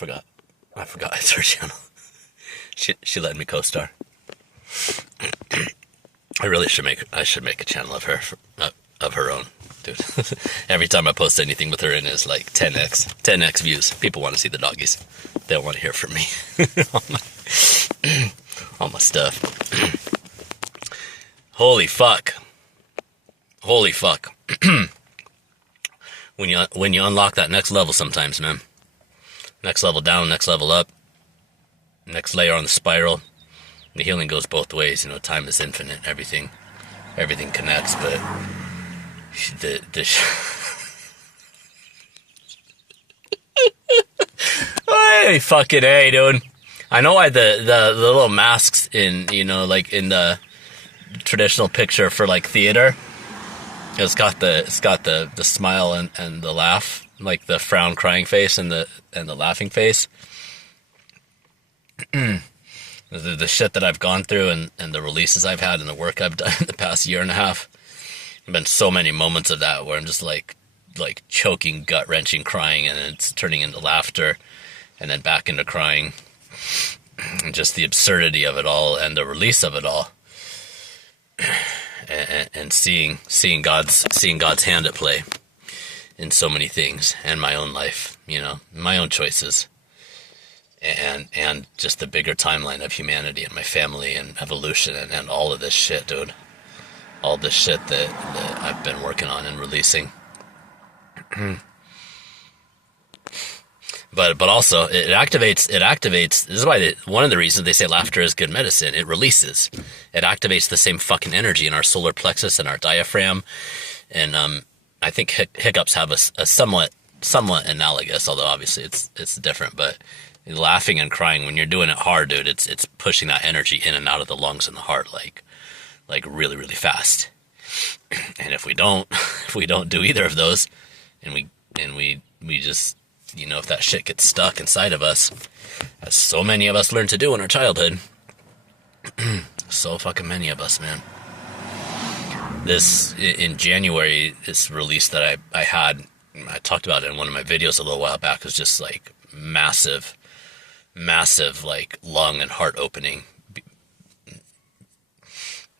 forgot. It's her channel. She let me co-star. I should make a channel of her, of her own, dude. Every time I post anything with her in is like 10x views. People want to see the doggies. They don't want to hear from me. all my stuff. Holy fuck. When you unlock that next level sometimes, man. Next level down, next level up. Next layer on the spiral. The healing goes both ways. You know, time is infinite. Everything connects, but hey, fucking A, dude. I know why the little masks in, you know, like in the traditional picture for like theater, it's got the smile and the laugh, like the frown crying face and the laughing face. The shit that I've gone through and the releases I've had and the work I've done in the past year and a half, there've been so many moments of that where I'm just like choking, gut-wrenching crying, and it's turning into laughter and then back into crying. And just the absurdity of it all and the release of it all. And seeing God's hand at play in so many things, and my own life, you know, my own choices. And just the bigger timeline of humanity and my family and evolution and all of this shit, dude. All this shit that I've been working on and releasing. But also it activates. This is why one of the reasons they say laughter is good medicine. It releases. It activates the same fucking energy in our solar plexus and our diaphragm. And I think hiccups have a somewhat analogous, although obviously it's different, but laughing and crying, when you're doing it hard, dude, it's pushing that energy in and out of the lungs and the heart like really, really fast. And if we don't do either of those, and we just, you know, if that shit gets stuck inside of us, as so many of us learned to do in our childhood, so fucking many of us, man. This, in January, this release that I had, I talked about it in one of my videos a little while back, was just like massive, like lung and heart opening.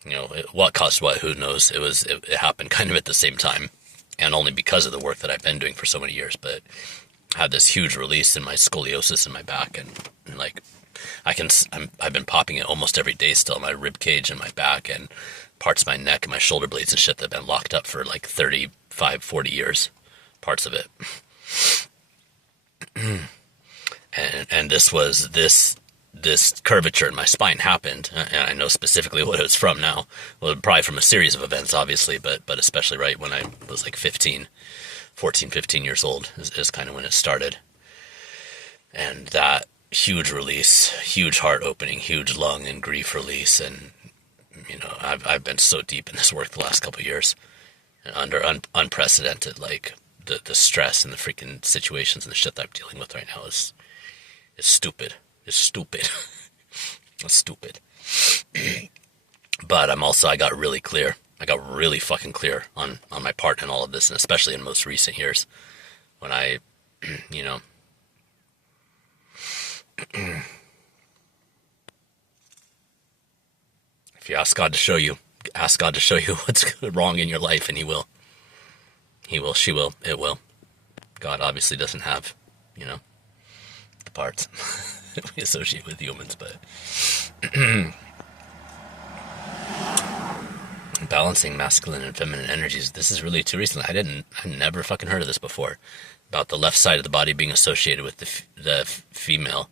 You know, what caused what, who knows? It happened kind of at the same time, and only because of the work that I've been doing for so many years. But I had this huge release in my scoliosis in my back, and like I've been popping it almost every day still. My rib cage and my back and parts of my neck and my shoulder blades and shit that have been locked up for like 35, 40 years. Parts of it. And this curvature in my spine happened, and I know specifically what it was from now. Well, probably from a series of events, obviously, but especially right when I was like 15 years old is kind of when it started. And that huge release, huge heart opening, huge lung and grief release, and you know, I've been so deep in this work the last couple of years, and under unprecedented, like the stress and the freaking situations and the shit that I'm dealing with right now is stupid. It's stupid. It's stupid. But I got really clear. I got really fucking clear on my part in all of this, and especially in most recent years when I, you know, if you ask God to show you what's wrong in your life, and He will. He will, she will, it will. God obviously doesn't have, you know, the parts we associate with humans, but balancing masculine and feminine energies. This is really too recent. I never fucking heard of this before, about the left side of the body being associated with the female,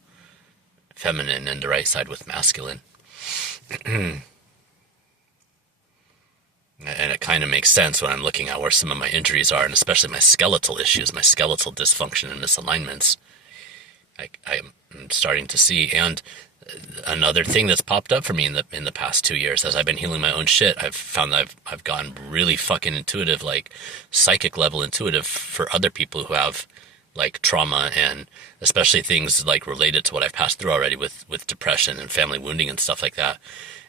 feminine, and the right side with masculine. And it kind of makes sense when I'm looking at where some of my injuries are, and especially my skeletal issues, my skeletal dysfunction and misalignments. I'm starting to see. And another thing that's popped up for me in the past 2 years, as I've been healing my own shit, I've found that I've gotten really fucking intuitive, like psychic level intuitive for other people who have like trauma, and especially things like related to what I've passed through already with depression and family wounding and stuff like that.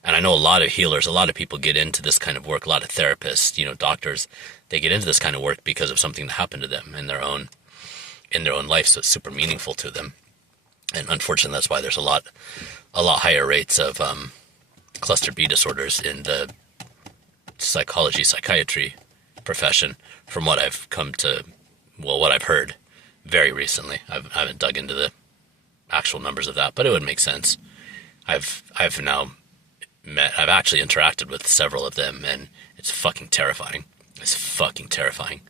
And I know a lot of healers, a lot of people get into this kind of work, a lot of therapists, you know, doctors, they get into this kind of work because of something that happened to them in their own life, so it's super meaningful to them. And unfortunately, that's why there's a lot higher rates of cluster B disorders in the psychiatry profession, from what I've what I've heard very recently. I haven't dug into the actual numbers of that, but it would make sense. I've actually interacted with several of them, and it's fucking terrifying. It's fucking terrifying.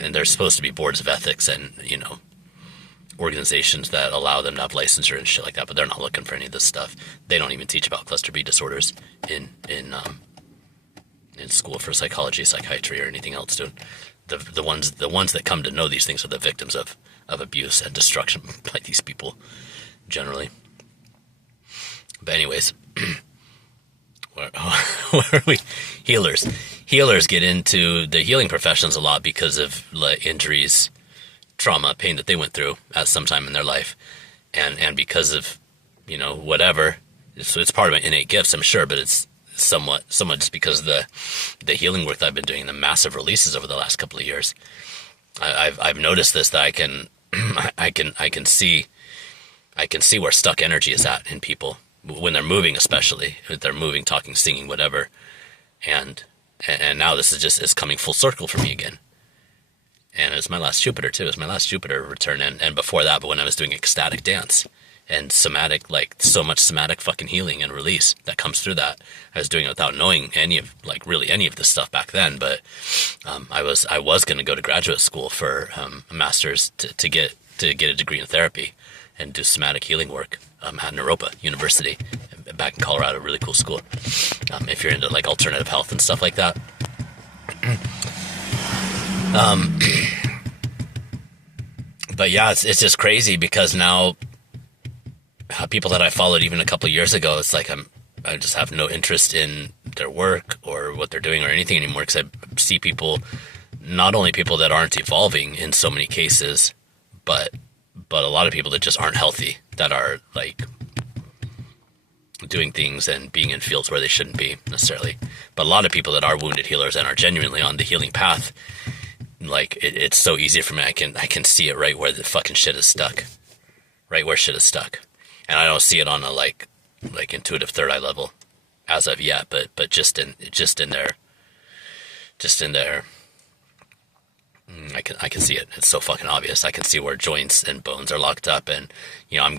And there's supposed to be boards of ethics and, organizations that allow them to have licensure and shit like that, but they're not looking for any of this stuff. They don't even teach about cluster B disorders in school for psychology, psychiatry, or anything else. The ones that come to know these things are the victims of abuse and destruction by these people, generally. But anyways, where are we? Healers get into the healing professions a lot because of injuries, trauma, pain that they went through at some time in their life, and because of whatever. So it's part of my innate gifts, I'm sure, but it's somewhat just because of the healing work that I've been doing, the massive releases over the last couple of years. I've noticed this, that I can see where stuck energy is at in people when they're moving, especially if they're moving, talking, singing, whatever. And now this is coming full circle for me again. And it's my last Jupiter too. It's my last Jupiter return, and before that, but when I was doing ecstatic dance and somatic, like so much somatic fucking healing and release that comes through that. I was doing it without knowing any of this stuff back then, but I was going to go to graduate school for a master's to get a degree in therapy and do somatic healing work at Naropa University back in Colorado. Really cool school. If you're into like alternative health and stuff like that. But yeah, it's just crazy because now people that I followed even a couple of years ago, it's like I just have no interest in their work or what they're doing or anything anymore, because I see people, not only people that aren't evolving in so many cases, but a lot of people that just aren't healthy, that are like doing things and being in fields where they shouldn't be necessarily. But a lot of people that are wounded healers and are genuinely on the healing path, like it's so easy for me. I can see it right where the fucking shit is stuck, right where shit is stuck, and I don't see it on a like intuitive third eye level as of yet. But just in there, I can see it. It's so fucking obvious. I can see where joints and bones are locked up, and I'm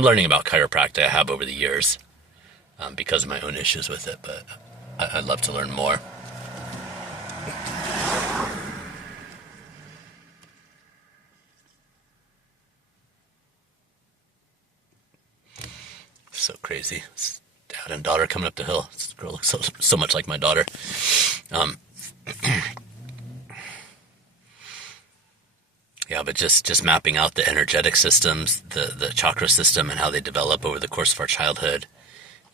learning about chiropractic. I have over the years because of my own issues with it, but I'd love to learn more. So crazy. It's dad and daughter coming up the hill. This girl looks so much like my daughter. Yeah, but just mapping out the energetic systems, the chakra system, and how they develop over the course of our childhood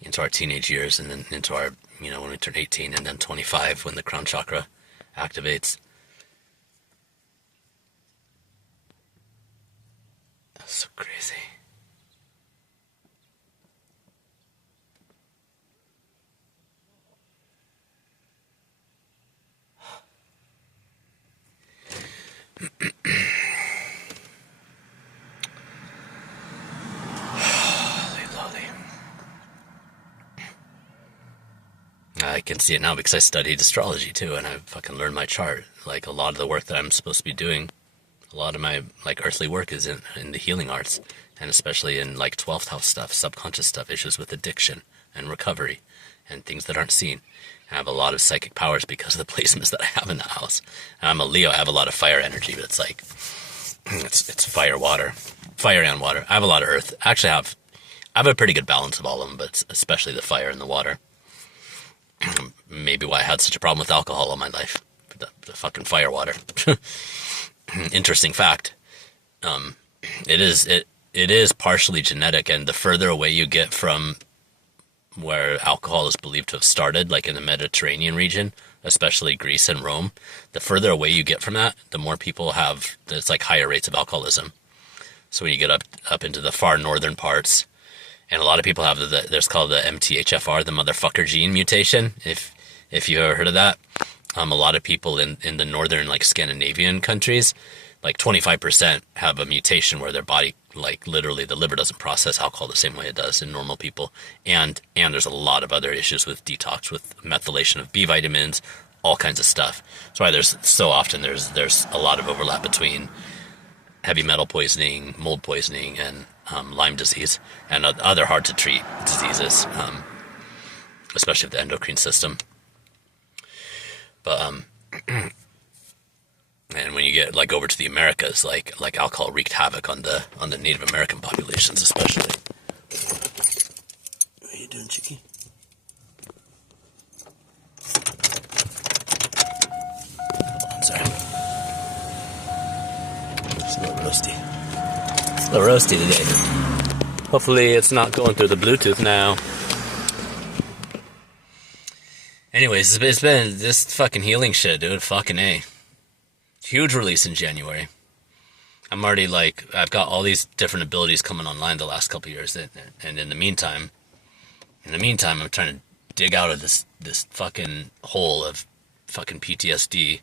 into our teenage years, and then into our, when we turn 18, and then 25 when the crown chakra activates. That's so crazy. I can see it now because I studied astrology too, and I fucking learned my chart. Like a lot of the work that I'm supposed to be doing, a lot of my like earthly work is in the healing arts, and especially in like 12th house stuff, subconscious stuff, issues with addiction and recovery and things that aren't seen. I have a lot of psychic powers because of the placements that I have in the house. And I'm a Leo. I have a lot of fire energy, but it's like it's fire, water, fire and water. I have a lot of earth. Actually, I have a pretty good balance of all of them, but especially the fire and the water. Maybe why I had such a problem with alcohol all my life. The fucking fire water. Interesting fact. It is partially genetic, and the further away you get from where alcohol is believed to have started, like in the Mediterranean region, especially Greece and Rome, the further away you get from that, the more people have, it's like higher rates of alcoholism. So when you get up into the far northern parts, and a lot of people have there's called the MTHFR, the motherfucker gene mutation, if you ever heard of that. A lot of people in the northern, like Scandinavian countries, like 25% have a mutation where their body, like literally the liver doesn't process alcohol the same way it does in normal people. And there's a lot of other issues with detox, with methylation of B vitamins, all kinds of stuff. That's why there's so often there's a lot of overlap between heavy metal poisoning, mold poisoning, and Lyme disease, and other hard to treat diseases, especially with the endocrine system. But and when you get like over to the Americas, like alcohol wreaked havoc on the Native American populations, especially. What are you doing, Chicky? I'm sorry. It's a little roasty. It's a little roasty today. Hopefully it's not going through the Bluetooth now. Anyways, it's been this fucking healing shit, dude. Fucking A. Huge release in January. I'm already like, I've got all these different abilities coming online the last couple of years. And in the meantime, I'm trying to dig out of this fucking hole of fucking PTSD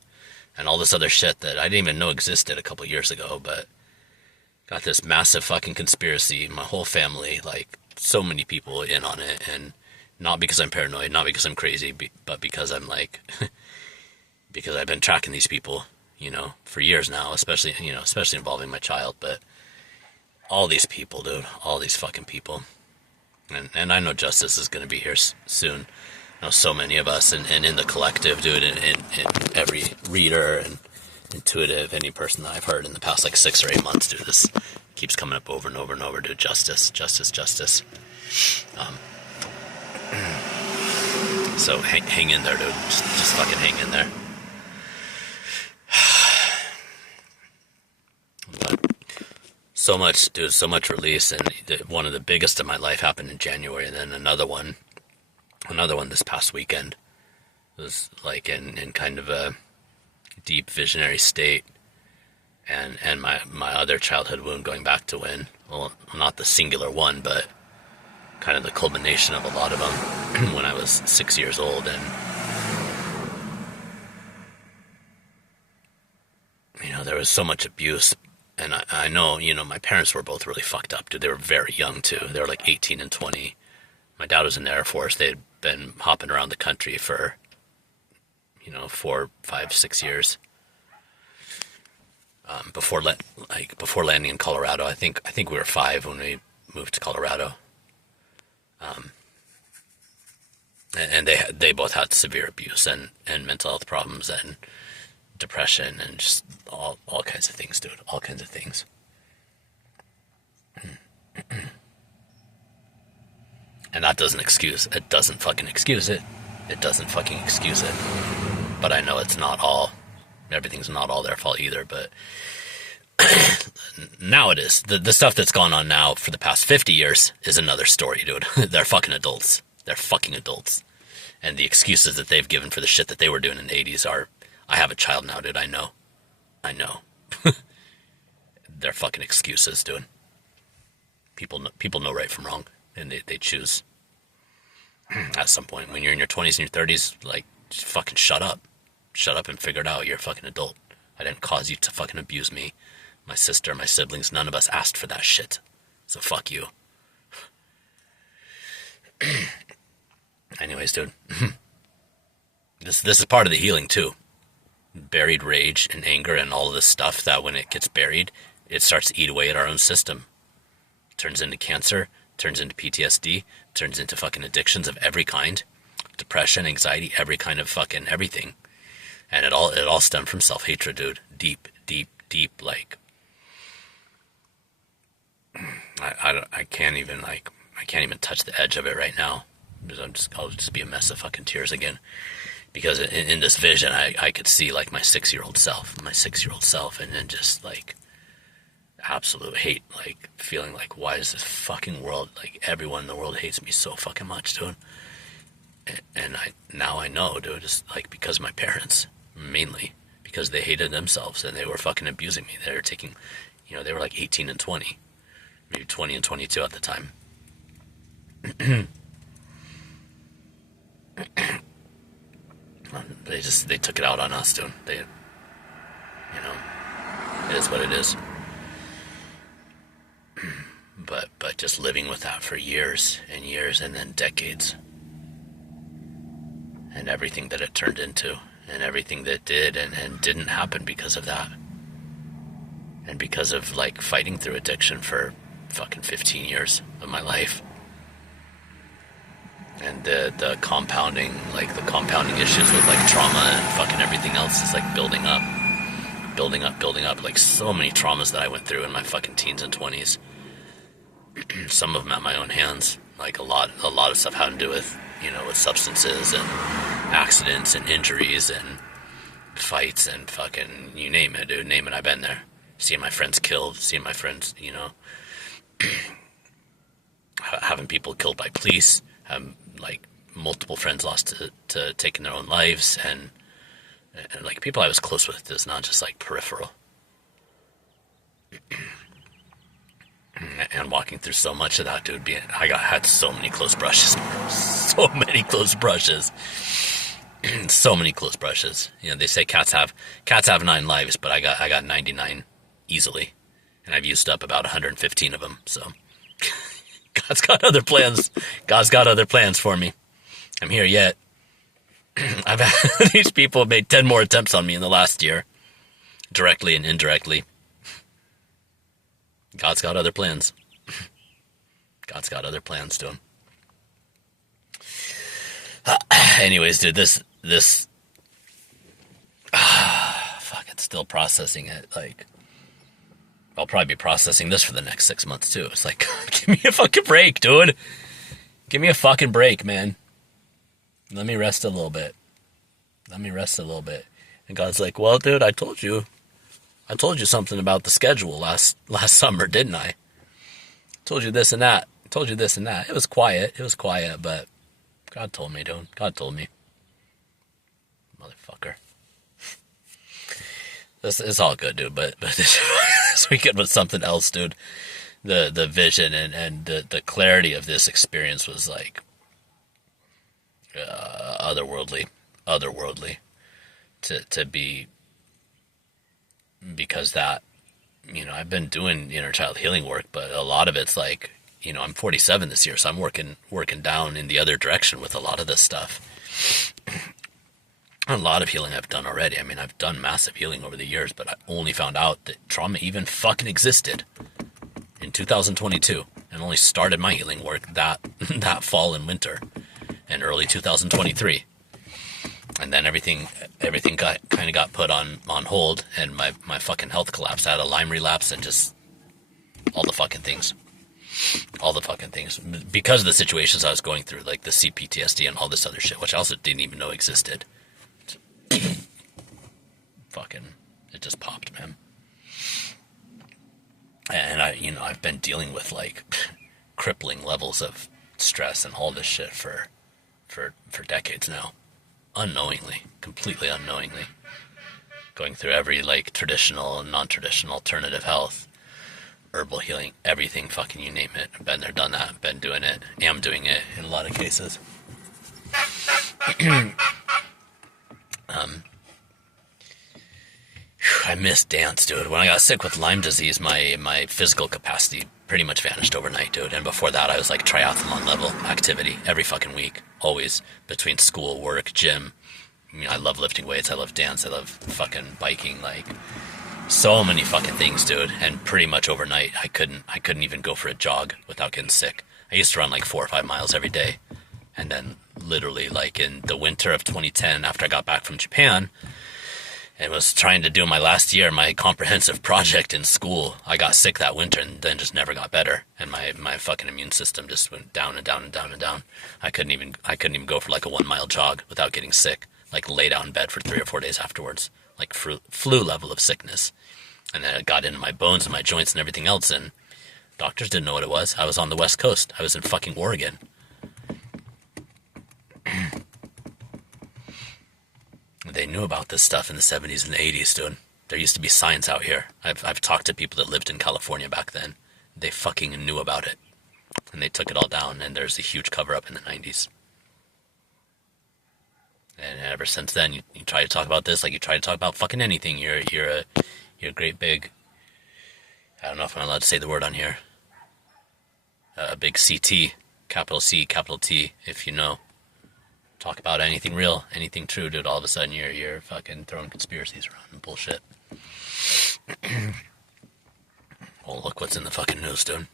and all this other shit that I didn't even know existed a couple of years ago. But got this massive fucking conspiracy. My whole family, like so many people in on it. And not because I'm paranoid, not because I'm crazy, but because I'm like, because I've been tracking these people, you know, for years now, especially involving my child. But all these people, dude, all these fucking people. And I know justice is going to be here soon. I know so many of us, and in the collective, dude, and every reader and intuitive, any person that I've heard in the past like 6 or 8 months, dude, this keeps coming up over and over and over, dude. Justice. So hang in there, dude. Just fucking hang in there. But so much, dude. So much release, and one of the biggest of my life happened in January, and then another one this past weekend. It was like in kind of a deep visionary state, and my other childhood wound going back to when, well, not the singular one, but kind of the culmination of a lot of them when I was 6 years old. And you know, there was so much abuse, and I know, you know, my parents were both really fucked up, dude. They were very young too. They were like 18 and 20. My dad was in the Air Force. They had been hopping around the country for, you know, 4, 5, 6 years before landing in Colorado. I think we were 5 when we moved to Colorado. And they both had severe abuse and mental health problems and depression and just all kinds of things, dude. All kinds of things. And that doesn't fucking excuse it. It doesn't fucking excuse it. But I know it's not all, everything's not all their fault either, but now it is. The stuff that's gone on now for the past 50 years is another story, dude. They're fucking adults. They're fucking adults. And the excuses that they've given for the shit that they were doing in the 80s are, I have a child now, dude. I know. They're fucking excuses, dude. People know right from wrong, and they choose. At some point, when you're in your 20s and your 30s, like, just fucking shut up. Shut up and figure it out. You're a fucking adult. I didn't cause you to fucking abuse me, my sister, my siblings. None of us asked for that shit. So fuck you. Anyways, dude. This is part of the healing too. Buried rage and anger and all of this stuff that when it gets buried, it starts to eat away at our own system. Turns into cancer, turns into PTSD, turns into fucking addictions of every kind. Depression, anxiety, every kind of fucking everything. And it all stemmed from self-hatred, dude. Deep, like, I can't even touch the edge of it right now. I'll just be a mess of fucking tears again. Because in this vision, I could see like my 6-year-old self, and then just like absolute hate, like feeling like, why is this fucking world, like everyone in the world hates me so fucking much, dude. And now I know, dude, it's like because of my parents, mainly because they hated themselves and they were fucking abusing me. They were taking, you know, they were like 18 and 20, maybe 20 and 22 at the time. They took it out on us, dude. They, you know, It is what it is. But just living with that for years and years and then decades. And everything that it turned into. And everything that did and didn't happen because of that. And because of, like, fighting through addiction for fucking 15 years of my life. And the compounding issues with, like, trauma and fucking everything else is, like, building up. Like, so many traumas that I went through in my fucking teens and 20s. Some of them at my own hands. Like, a lot of stuff had to do with, you know, with substances and accidents and injuries and fights and fucking, you name it, dude. Name it, I've been there. Seeing my friends killed, seeing my friends, you know, having people killed by police, having, like, multiple friends lost to taking their own lives, and like, people I was close with is not just, like, peripheral. And walking through so much of that, dude, had so many close brushes. So many close brushes. So many close brushes. You know, they say cats have 9 lives, but I got 99 easily. And I've used up about 115 of them, so God's got other plans. God's got other plans for me. I'm here yet. I've had these people made 10 more attempts on me in the last year, directly and indirectly. God's got other plans. God's got other plans to him. Anyways, dude, this fucking still processing it. Like, I'll probably be processing this for the next 6 months too. It's like, give me a fucking break, dude. Give me a fucking break, man. Let me rest a little bit. And God's like, well, dude, I told you something about the schedule last summer, didn't I? Told you this and that. It was quiet, but God told me, dude. God told me. Motherfucker. This is all good, dude, but this weekend was something else, dude. The vision and the clarity of this experience was, like, otherworldly to be, because that, you know, I've been doing inner child healing work, but a lot of it's like, you know, I'm 47 this year, so I'm working down in the other direction with a lot of this stuff. A lot of healing I've done already. I mean, I've done massive healing over the years, but I only found out that trauma even fucking existed in 2022, and only started my healing work that fall and winter and early 2023. And then everything got put on hold, and my fucking health collapsed. I had a Lyme relapse and just all the fucking things. Because of the situations I was going through, like the CPTSD and all this other shit, which I also didn't even know existed. Fucking, it just popped, man. And I've been dealing with, like, crippling levels of stress and all this shit for decades now. Unknowingly, completely unknowingly. Going through every, like, traditional and non-traditional alternative health, herbal healing, everything, fucking you name it. I've been there, done that, been doing it, am doing it in a lot of cases. I miss dance, dude. When I got sick with Lyme disease, my physical capacity pretty much vanished overnight, dude. And before that, I was like triathlon level activity every fucking week, always, between school, work, gym. I mean, I love lifting weights, I love dance, I love fucking biking, like, so many fucking things, dude. And pretty much overnight, I couldn't even go for a jog without getting sick. I used to run like 4 or 5 miles every day. And then literally, like, in the winter of 2010, after I got back from Japan and was trying to do my last year, my comprehensive project in school, I got sick that winter and then just never got better. And my fucking immune system just went down and down and down and down. I couldn't even go for like a 1 mile jog without getting sick. Like, lay down in bed for 3 or 4 days afterwards. Like, flu level of sickness. And then it got into my bones and my joints and everything else, and doctors didn't know what it was. I was on the West Coast. I was in fucking Oregon. They knew about this stuff in the 70s and the 80s, dude. There used to be signs out here. I've talked to people that lived in California back then. They fucking knew about it. And they took it all down, and there's a huge cover-up in the 90s. And ever since then, you try to talk about this like you try to talk about fucking anything. You're a great big I don't know if I'm allowed to say the word on here. A big CT, capital C, capital T, if you know. Talk about anything real, anything true, dude, all of a sudden you're fucking throwing conspiracies around and bullshit. Well, look what's in the fucking news, dude.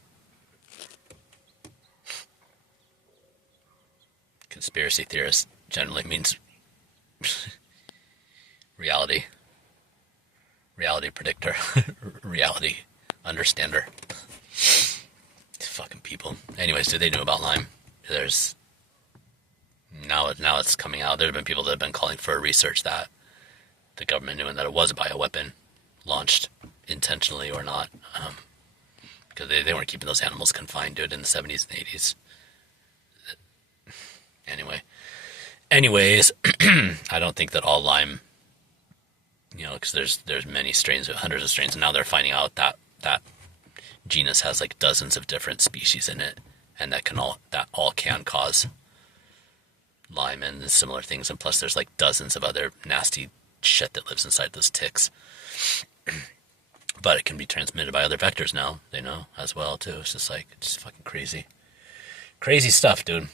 Conspiracy theorist generally means reality predictor, reality understander. Fucking people. Anyways, did they know about Lyme? There's now it's coming out. There have been people that have been calling for research that the government knew and that it was a bioweapon launched intentionally or not, because they weren't keeping those animals confined, dude, in the 70s and 80s. Anyways, I don't think that all Lyme, because there's many strains, hundreds of strains, and now they're finding out that genus has like dozens of different species in it, and that all can cause Lyme and similar things, and plus there's like dozens of other nasty shit that lives inside those ticks. But it can be transmitted by other vectors now, they know as well too. It's just fucking crazy stuff, dude.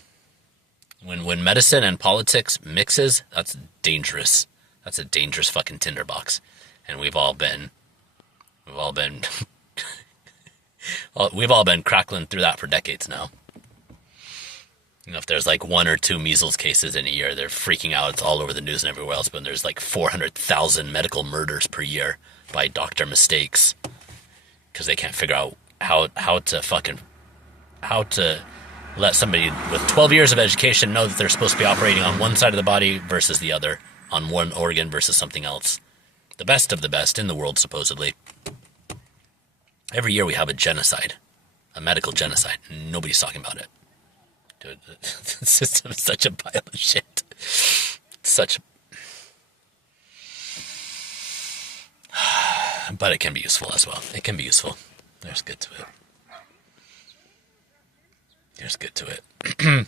When medicine and politics mixes, that's dangerous. That's a dangerous fucking tinderbox, and we've all been crackling through that for decades now. If there's like 1 or 2 measles cases in a year, they're freaking out. It's all over the news and everywhere else. But there's like 400,000 medical murders per year by doctor mistakes because they can't figure out how to let somebody with 12 years of education know that they're supposed to be operating on one side of the body versus the other, on one organ versus something else. The best of the best in the world, supposedly. Every year we have a genocide, a medical genocide. Nobody's talking about it. Dude, the system is such a pile of shit. But it can be useful as well. It can be useful. There's good to it.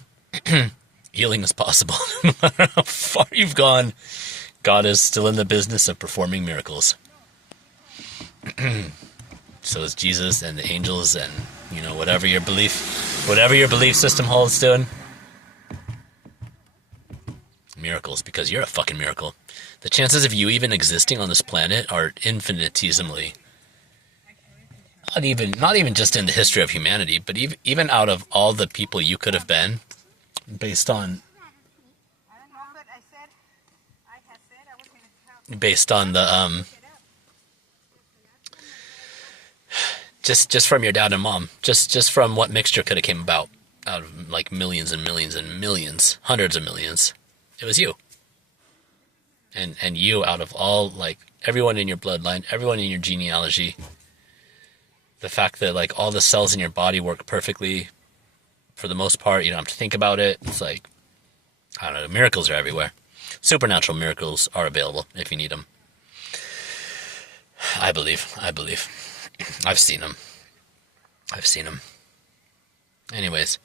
Healing is possible. No matter how far you've gone, God is still in the business of performing miracles. So is Jesus and the angels and, whatever your belief system holds, doing. Miracles, because you're a fucking miracle. The chances of you even existing on this planet are infinitesimally. Not even just in the history of humanity, but even out of all the people you could have been, based on the just from your dad and mom, just from what mixture could have came about out of like millions and millions and millions, hundreds of millions. It was you. And you out of all, like, everyone in your bloodline, everyone in your genealogy, the fact that like all the cells in your body work perfectly for the most part, you don't have to think about it. It's like, I don't know, miracles are everywhere. Supernatural miracles are available if you need them. I believe. I've seen them. Anyways,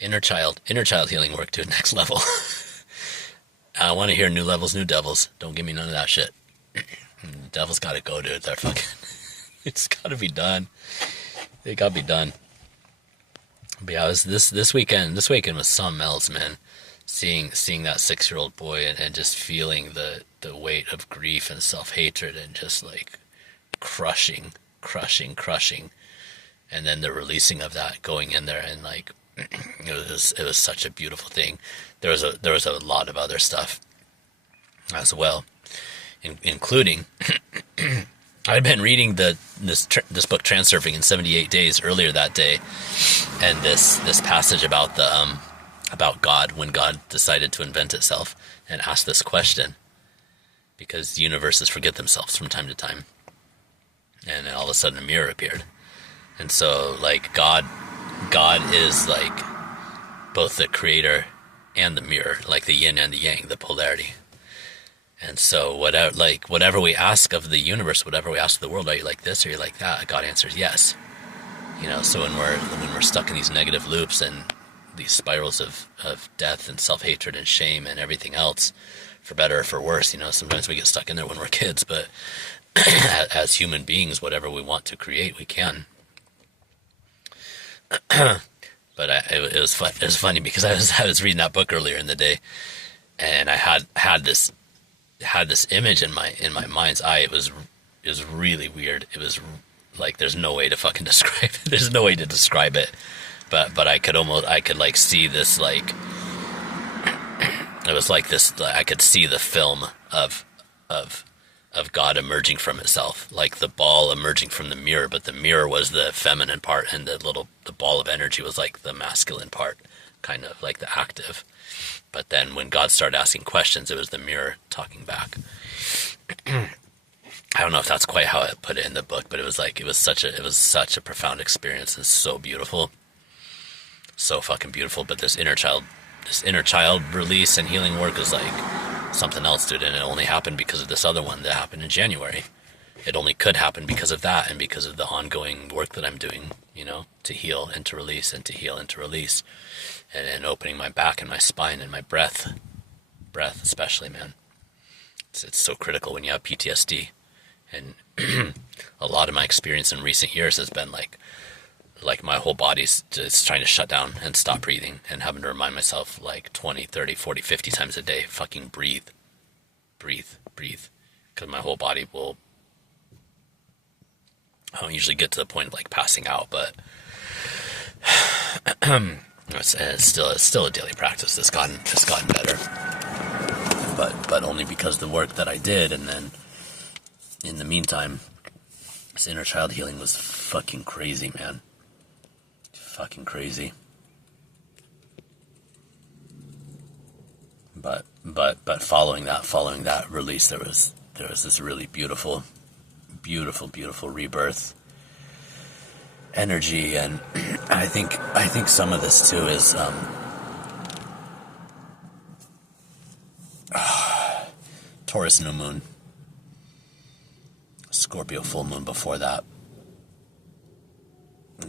inner child healing work, dude, next level. I want to hear new levels, new devils. Don't give me none of that shit. Devil's gotta go, dude. They're fucking... It's gotta be done. It gotta be done. But yeah, it was this weekend was something else, man. Seeing that 6-year-old boy and just feeling the weight of grief and self-hatred and just like crushing. And then the releasing of that, going in there and like, it was such a beautiful thing. There was a lot of other stuff as well, including I'd been reading this book Transurfing in 78 Days earlier that day, and this passage about about God, when God decided to invent itself and ask this question, because universes forget themselves from time to time, and then all of a sudden a mirror appeared, and so like God is like both the creator and the mirror, like the yin and the yang, the polarity. And so whatever we ask of the universe, whatever we ask of the world, are you like this or are you like that? God answers yes. So when we're stuck in these negative loops and these spirals of death and self-hatred and shame and everything else, for better or for worse, sometimes we get stuck in there when we're kids, but as human beings, whatever we want to create, we can. But it was fun. It was funny because I was reading that book earlier in the day, and I had this image in my mind's eye. It was really weird. It was like there's no way to fucking describe it. There's no way to describe it. But I could like see this, like it was like this. I could see the film of God emerging from itself, like the ball emerging from the mirror, but the mirror was the feminine part, and the ball of energy was like the masculine part, kind of like the active. But then when God started asking questions, it was the mirror talking back. I don't know if that's quite how I put it in the book, but it was such a profound experience, and so beautiful, so fucking beautiful. But this inner child release and healing work is like something else, dude, and it only happened because of this other one that happened in January. It only could happen because of that, and because of the ongoing work that I'm doing, to heal and to release, and to heal and to release, and opening my back and my spine and my breath especially, man. It's so critical when you have PTSD, and a lot of my experience in recent years has been like my whole body's just trying to shut down and stop breathing, and having to remind myself like 20, 30, 40, 50 times a day, fucking breathe. Because my whole body will, I don't usually get to the point of like passing out, but it's still a daily practice. It's gotten better, but only because the work that I did, and then in the meantime, this inner child healing was fucking crazy, man. Fucking crazy. But following that release, there was this really beautiful rebirth energy, and I think some of this too is Taurus new moon, Scorpio full moon before that,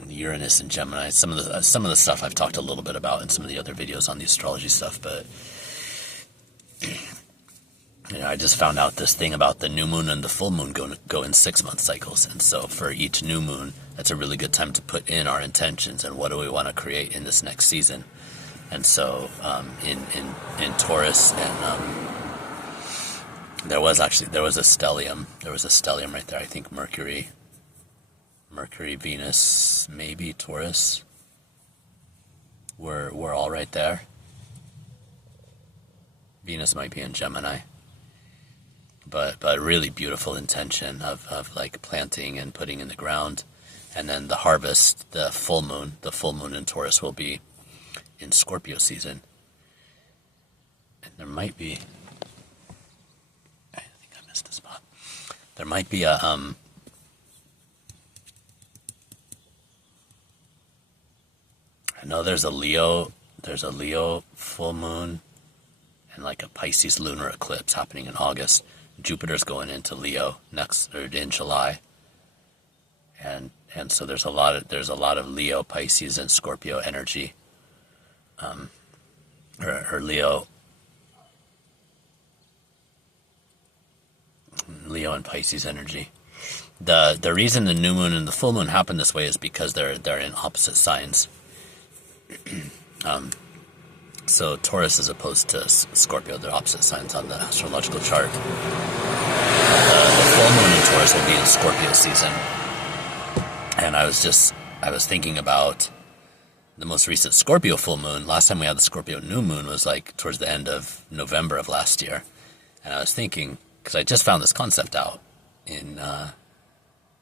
Uranus and Gemini. Some of the stuff I've talked a little bit about in some of the other videos on the astrology stuff, but I just found out this thing about the new moon and the full moon go in 6-month cycles, and so for each new moon, that's a really good time to put in our intentions and what do we want to create in this next season. And so in Taurus, and there was a stellium right there. I think Mercury, Venus, maybe Taurus. We're all right there. Venus might be in Gemini. But really beautiful intention of like planting and putting in the ground. And then the harvest, the full moon in Taurus will be in Scorpio season. And there might be, I think I missed a spot. There might be a I know there's a Leo full moon and like a Pisces lunar eclipse happening in August. Jupiter's going into Leo in July, and so there's a lot of Leo, Pisces, and Scorpio energy, or Leo and Pisces energy. The reason the new moon and the full moon happen this way is because they're in opposite signs. So Taurus as opposed to Scorpio, they're opposite signs on the astrological chart. The full moon in Taurus will be in Scorpio season. And I was thinking about the most recent Scorpio full moon. Last time we had the Scorpio new moon was like towards the end of November of last year. And I was thinking, because I just found this concept out in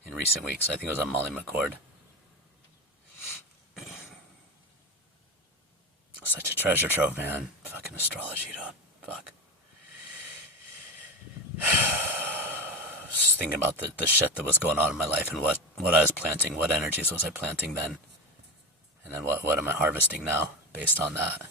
recent weeks. I think it was on Molly McCord. Such a treasure trove, man. Fucking astrology, dude. Fuck. Just thinking about the shit that was going on in my life and what I was planting, what energies was I planting then, and then what am I harvesting now based on that.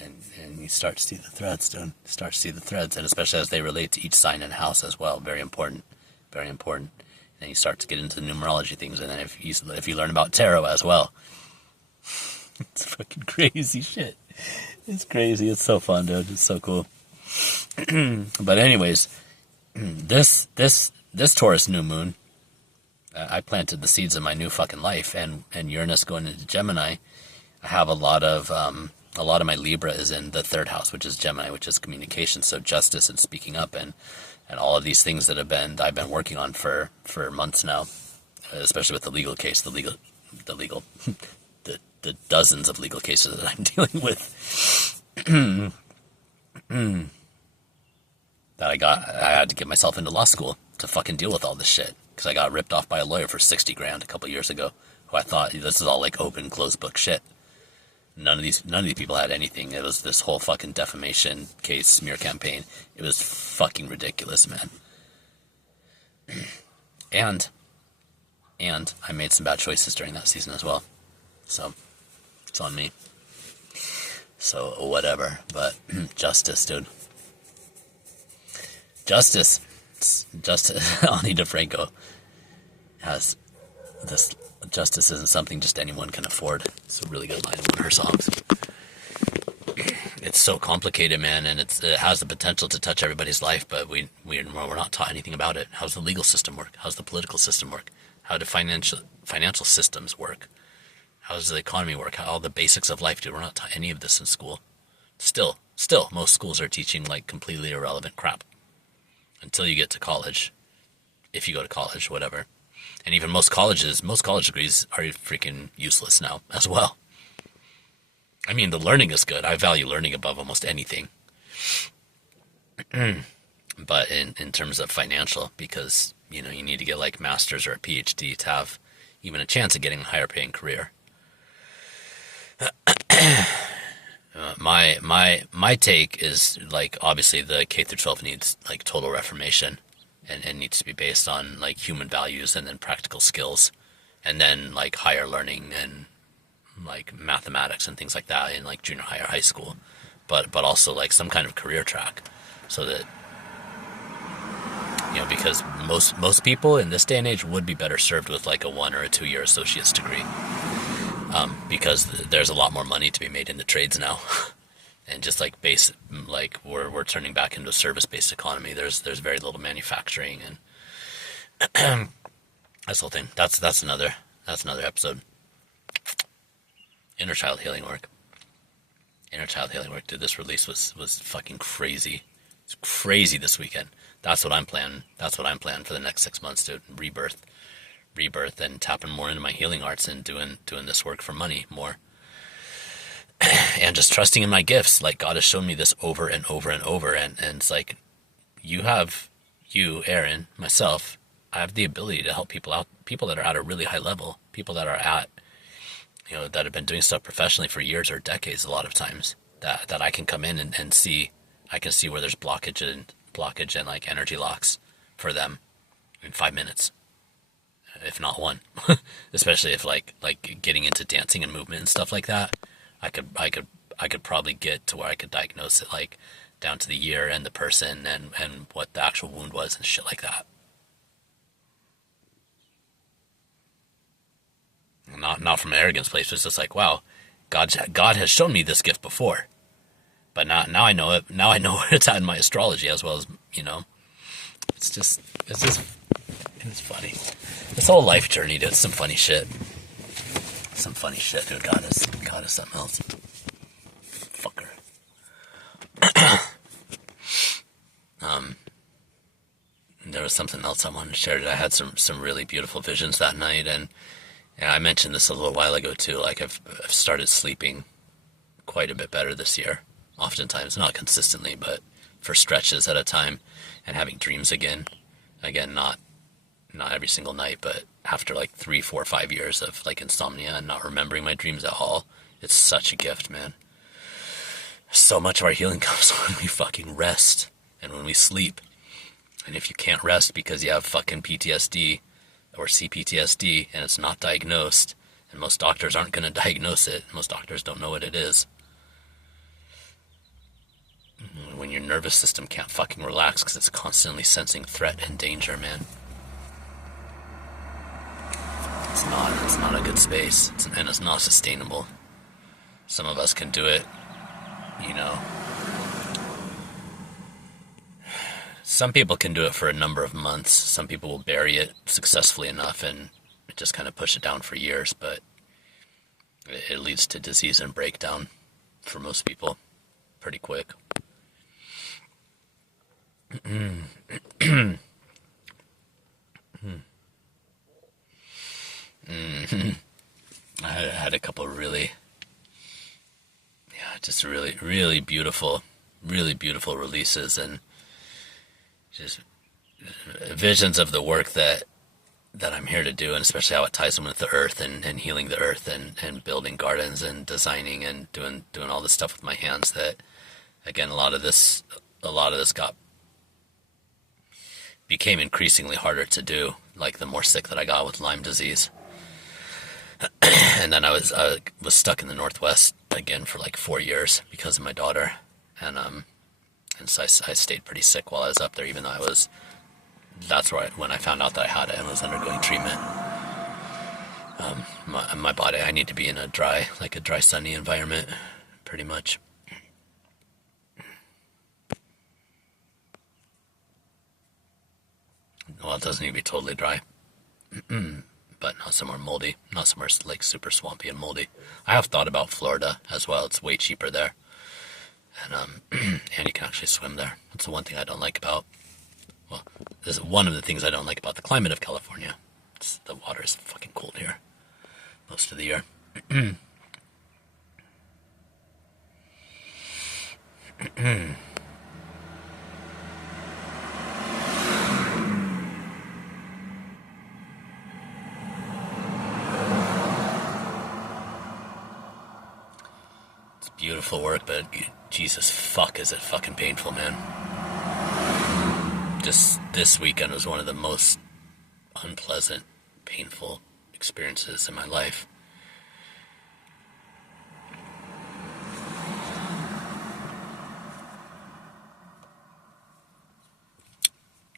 And you start to see the threads, dude. You start to see the threads, and especially as they relate to each sign and house as well. Very important. Very important. And then you start to get into the numerology things, and then if you learn about tarot as well. It's fucking crazy shit. It's crazy. It's so fun, dude. It's so cool. But anyways, this this Taurus new moon, I planted the seeds of my new fucking life, and Uranus going into Gemini, I have a lot of my Libra is in the third house, which is Gemini, which is communication, so justice and speaking up, and all of these things that I've been working on for months now, especially with the legal case, the dozens of legal cases that I'm dealing with. that I had to get myself into law school to fucking deal with all this shit, because I got ripped off by a lawyer for $60,000 a couple years ago, who I thought this is all like open closed book shit. None of these people had anything. It was this whole fucking defamation case, smear campaign. It was fucking ridiculous, man. And I made some bad choices during that season as well. So it's on me. So whatever. But justice, dude. Justice. Ani DeFranco has this. Justice isn't something just anyone can afford. It's a really good line in one of her songs. It's so complicated, man, and it has the potential to touch everybody's life, but we're not taught anything about it. How's the legal system work? How's the political system work? How do financial systems work? How does the economy work? How all the basics of life, dude. We're not taught any of this in school. Still, most schools are teaching like completely irrelevant crap until you get to college. If you go to college, whatever. And even most college degrees are freaking useless now as well. I mean, the learning is good. I value learning above almost anything. But in terms of financial, because, you need to get like master's or a PhD to have even a chance of getting a higher paying career. My take is like, obviously the K through 12 needs like total reformation. And needs to be based on like human values and then practical skills, and then like higher learning and like mathematics and things like that in like junior high or high school, but also like some kind of career track, so that because most people in this day and age would be better served with like a 1 or a 2 year associate's degree, because there's a lot more money to be made in the trades now. And just like we're turning back into a service-based economy. There's very little manufacturing, and this whole thing. That's another episode. Inner child healing work. Dude, this release was fucking crazy. It's crazy this weekend. That's what I'm planning. For the next 6 months, dude. Rebirth, and tapping more into my healing arts and doing this work for money more. And just trusting in my gifts. Like, God has shown me this over and over and over. And it's like, you, Aaron, myself, I have the ability to help people out. People that are at a really high level. People that are at, that have been doing stuff professionally for years or decades a lot of times. That I can come in and see. I can see where there's blockage and like energy locks for them in 5 minutes. If not one. Especially if like getting into dancing and movement and stuff like that. I could probably get to where I could diagnose it, like down to the year and the person and what the actual wound was and shit like that. Not from an arrogance place. It's just like, wow, God has shown me this gift before, but now I know it. Now I know where it's at in my astrology as well as It's funny. This whole life journey, dude. Some funny shit. Dude. God is something else. Fucker. There was something else I wanted to share. I had some really beautiful visions that night, and I mentioned this a little while ago too. Like I've started sleeping quite a bit better this year. Oftentimes, not consistently, but for stretches at a time, and having dreams again. Again, not every single night, but after like 3, 4, 5 years of like insomnia and not remembering my dreams at all, it's such a gift, man. So much of our healing comes when we fucking rest and when we sleep. And if you can't rest because you have fucking PTSD or CPTSD and it's not diagnosed, and most doctors aren't going to diagnose it, most doctors don't know what it is. When your nervous system can't fucking relax because it's constantly sensing threat and danger, man. It's not a good space, and it's not sustainable. Some of us can do it, Some people can do it for a number of months. Some people will bury it successfully enough and just kind of push it down for years, but it leads to disease and breakdown for most people pretty quick. I had a couple really, just really beautiful releases, and just visions of the work that I'm here to do, and especially how it ties in with the earth and healing the earth and building gardens and designing and doing all this stuff with my hands. That, again, a lot of this became increasingly harder to do, like the more sick that I got with Lyme disease. And then I was stuck in the Northwest again for like 4 years because of my daughter, and so I stayed pretty sick while I was up there, even though that's when I found out that I had it and was undergoing treatment. My body, I need to be in a dry, sunny environment, pretty much. Well, it doesn't need to be totally dry. But not somewhere moldy, not somewhere like super swampy and moldy. I have thought about Florida as well. It's way cheaper there, and and you can actually swim there. That's the one thing I don't like about. Well, this is one of the things I don't like about the climate of California. The water is fucking cold here most of the year. Beautiful work, but Jesus fuck, is it fucking painful, man. Just this weekend was one of the most unpleasant, painful experiences in my life.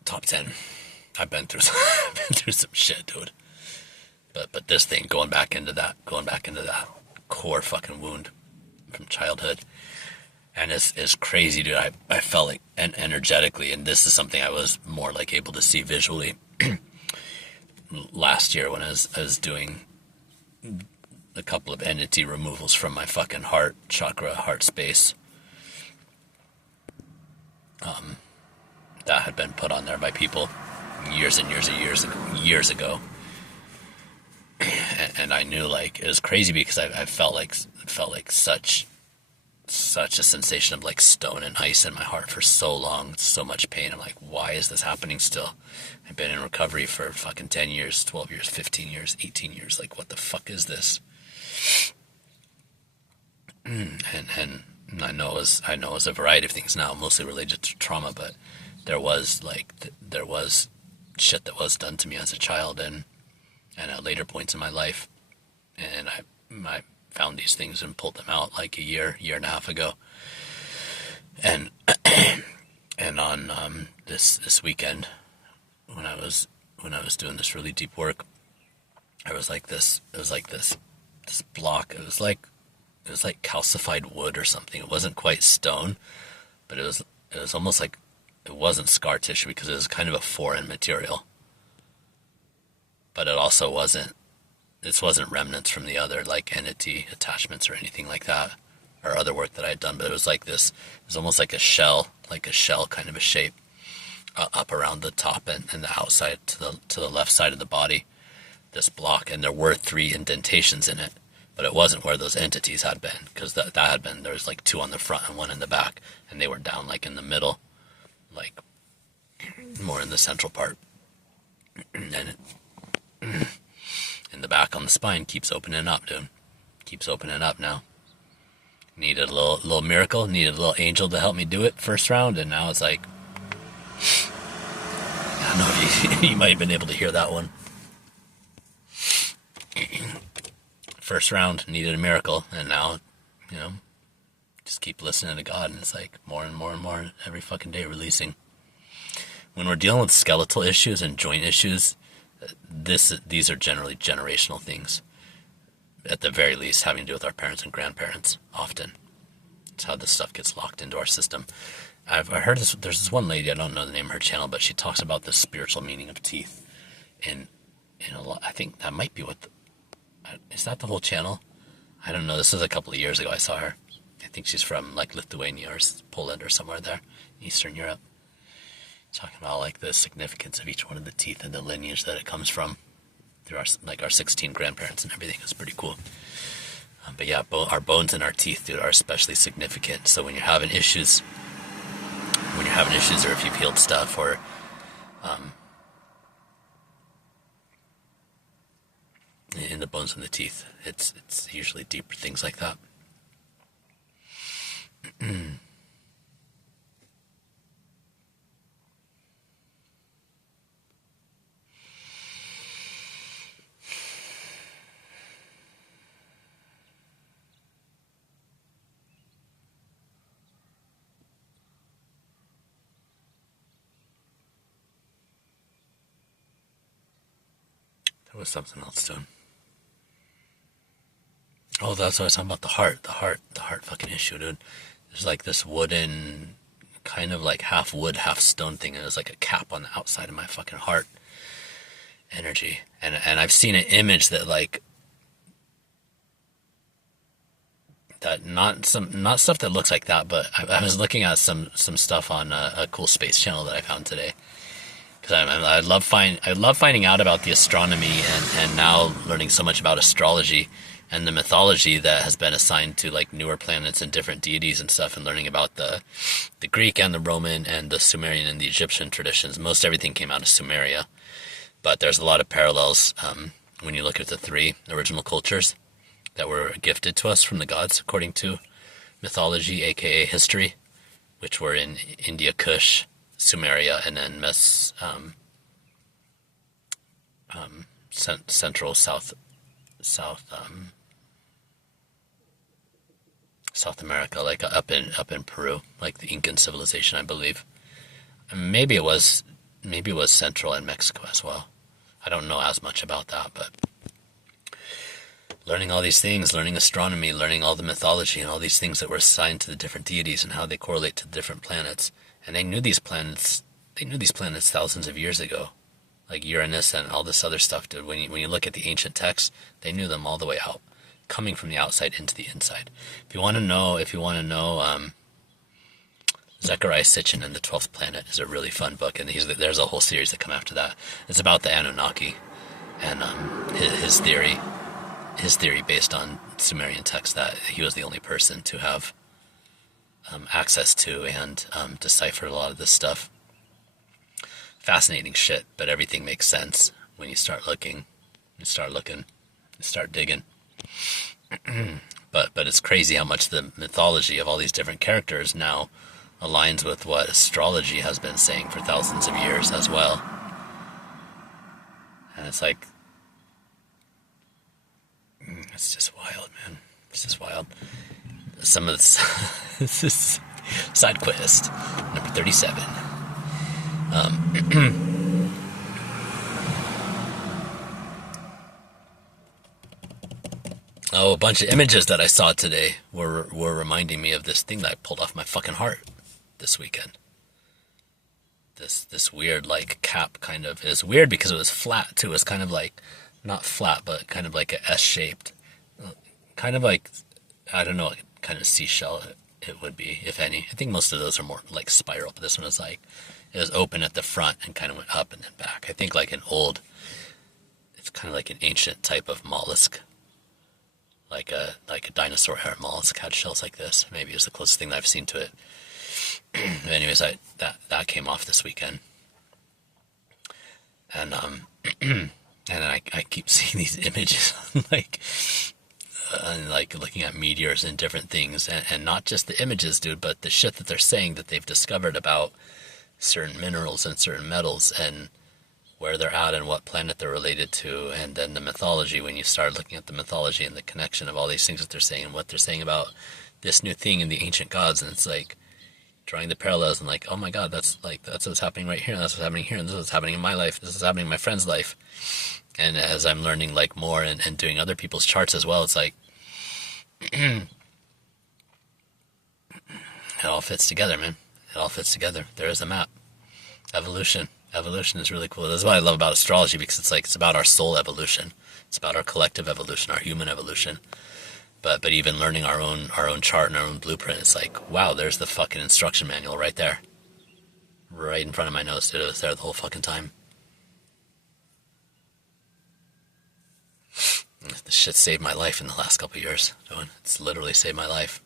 Top 10. I've been through some shit, dude. But this thing, going back into that core fucking wound from childhood, and it's crazy, dude. I felt like, and energetically, and this is something I was more like able to see visually last year when I was doing a couple of entity removals from my fucking heart chakra, heart space, that had been put on there by people years ago. And I knew, like, it was crazy because I felt like such a sensation of like stone and ice in my heart for so long, so much pain. I'm like, why is this happening still? I've been in recovery for fucking 10 years, 12 years, 15 years, 18 years. Like, what the fuck is this? And I know it was a variety of things now, mostly related to trauma, but there was shit that was done to me as a child and at later points in my life. And I found these things and pulled them out like a year and a half ago. And and on this weekend, when I was doing this really deep work, it was like this block. It was like calcified wood or something. It wasn't quite stone, but it was almost like, it wasn't scar tissue because it was kind of a foreign material. But it also wasn't remnants from the other, like, entity attachments or anything like that, or other work that I had done. But it was like this, it was almost like a shell kind of a shape, up around the top and the outside to the left side of the body, this block. And there were 3 indentations in it, but it wasn't where those entities had been, because that had been, there was like 2 on the front and 1 in the back, and they were down like in the middle, like more in the central part. And in the back on the spine keeps opening up, dude. Keeps opening up now. Needed a little miracle, needed a little angel to help me do it first round, and now it's like, I don't know if you might have been able to hear that one. First round, needed a miracle, and now, just keep listening to God, and it's like more and more and more every fucking day releasing. When we're dealing with skeletal issues and joint issues, these are generally generational things. At the very least, having to do with our parents and grandparents, often. It's how this stuff gets locked into our system. I heard this. There's this one lady, I don't know the name of her channel, but she talks about the spiritual meaning of teeth. And in a lot, I think that might be is that the whole channel? I don't know. This was a couple of years ago. I saw her. I think she's from like Lithuania or Poland or somewhere there, Eastern Europe. Talking about like the significance of each one of the teeth and the lineage that it comes from through our 16 grandparents and everything. It's pretty cool. But yeah, our bones and our teeth, dude, are especially significant. So when you're having issues, or if you've healed stuff, or in the bones and the teeth, it's usually deeper things like that. There was something else too. Oh, that's what I was talking about. The heart fucking issue, dude. There's like this wooden, kind of like half wood, half stone thing, and there's like a cap on the outside of my fucking heart energy. And I've seen an image that like that, not stuff that looks like that, but I was looking at some stuff on a cool space channel that I found today. Because I love finding out about the astronomy and now learning so much about astrology and the mythology that has been assigned to like newer planets and different deities and stuff, and learning about the Greek and the Roman and the Sumerian and the Egyptian traditions. Most everything came out of Sumeria, but there's a lot of parallels when you look at the three original cultures that were gifted to us from the gods according to mythology, aka history, which were in India, Kush, Sumeria, and then Central South America, like up in Peru, like the Incan civilization, I believe. And maybe it was Central and Mexico as well. I don't know as much about that, but learning all these things, learning astronomy, learning all the mythology and all these things that were assigned to the different deities and how they correlate to the different planets. And they knew these planets thousands of years ago, like Uranus and all this other stuff, dude. When you look at the ancient texts, they knew them all the way out, coming from the outside into the inside. If you want to know, Zecharia Sitchin and the 12th Planet is a really fun book, and there's a whole series that come after that. It's about the Anunnaki and his theory based on Sumerian texts, that he was the only person to have access to and decipher a lot of this stuff. Fascinating shit, but everything makes sense when you start looking, you start digging. But it's crazy how much the mythology of all these different characters now aligns with what astrology has been saying for thousands of years as well. And it's like, it's just wild, man. It's just wild. Some of this, this is side quest number 37. Oh, a bunch of images that I saw today were reminding me of this thing that I pulled off my fucking heart this weekend. This weird like cap kind of. It's weird because it was flat too. It was kind of like, not flat, but kind of like a S-shaped, kind of like, I don't know, kind of seashell it would be, if any. I think most of those are more like spiral, but this one was like, it was open at the front and kind of went up and then back. I think like it's kind of like an ancient type of mollusk, like a dinosaur hair mollusk had shells like this. Maybe it's the closest thing that I've seen to it. But anyways, that came off this weekend, and and then I keep seeing these images like looking at meteors and different things, and not just the images, dude, but the shit that they're saying that they've discovered about certain minerals and certain metals and where they're at and what planet they're related to. And then the mythology, when you start looking at the mythology and the connection of all these things that they're saying and what they're saying about this new thing in the ancient gods, and it's like drawing the parallels and like, oh my god, that's what's happening right here, and that's what's happening here, and this is what's happening in my life, this is happening in my friend's life. And as I'm learning like more and doing other people's charts as well, it's like it all fits together, man. It all fits together. There is a map. Evolution. Evolution is really cool. That's what I love about astrology, because it's about our soul evolution. It's about our collective evolution, our human evolution. But even learning our own chart and our own blueprint, it's like, wow, there's the fucking instruction manual right there. Right in front of my nose, dude. It was there the whole fucking time. This shit saved my life in the last couple of years. It's literally saved my life.